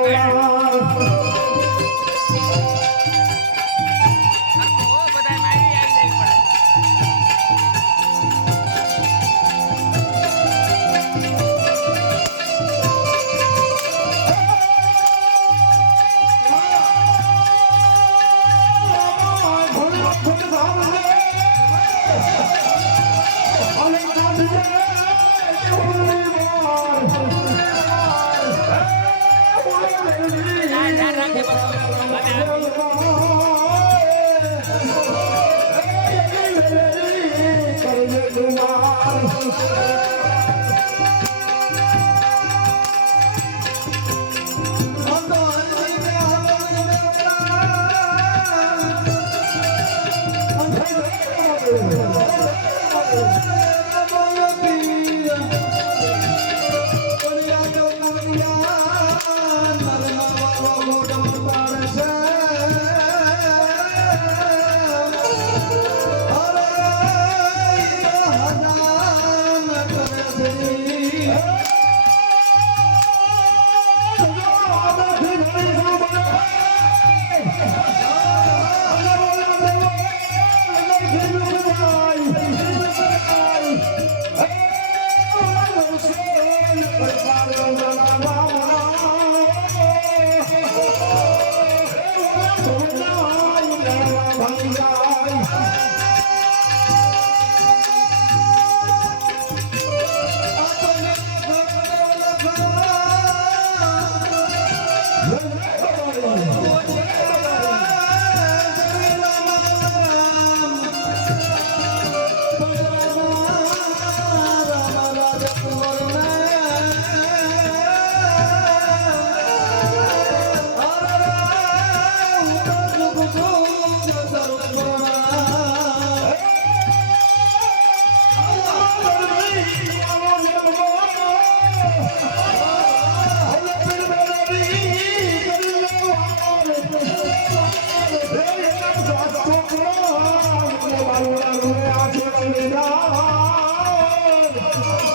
હો Baba, ¡Vamos!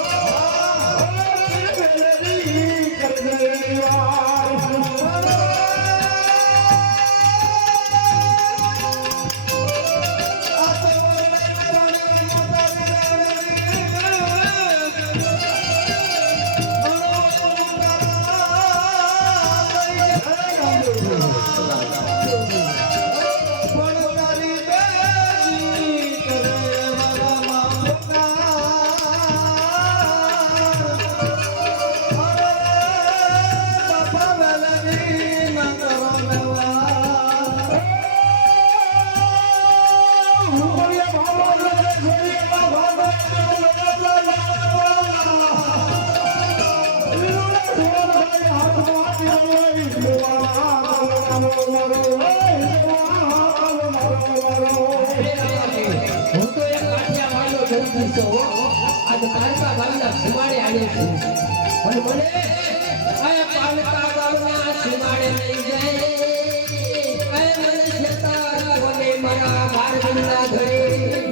છો આજ તારકા વાળા સુમાડે આવ્યા છે. પણ મને આ પાલકા વાળા સુમાડે લઈ જાય. મને મારા બારગણના ઘરે.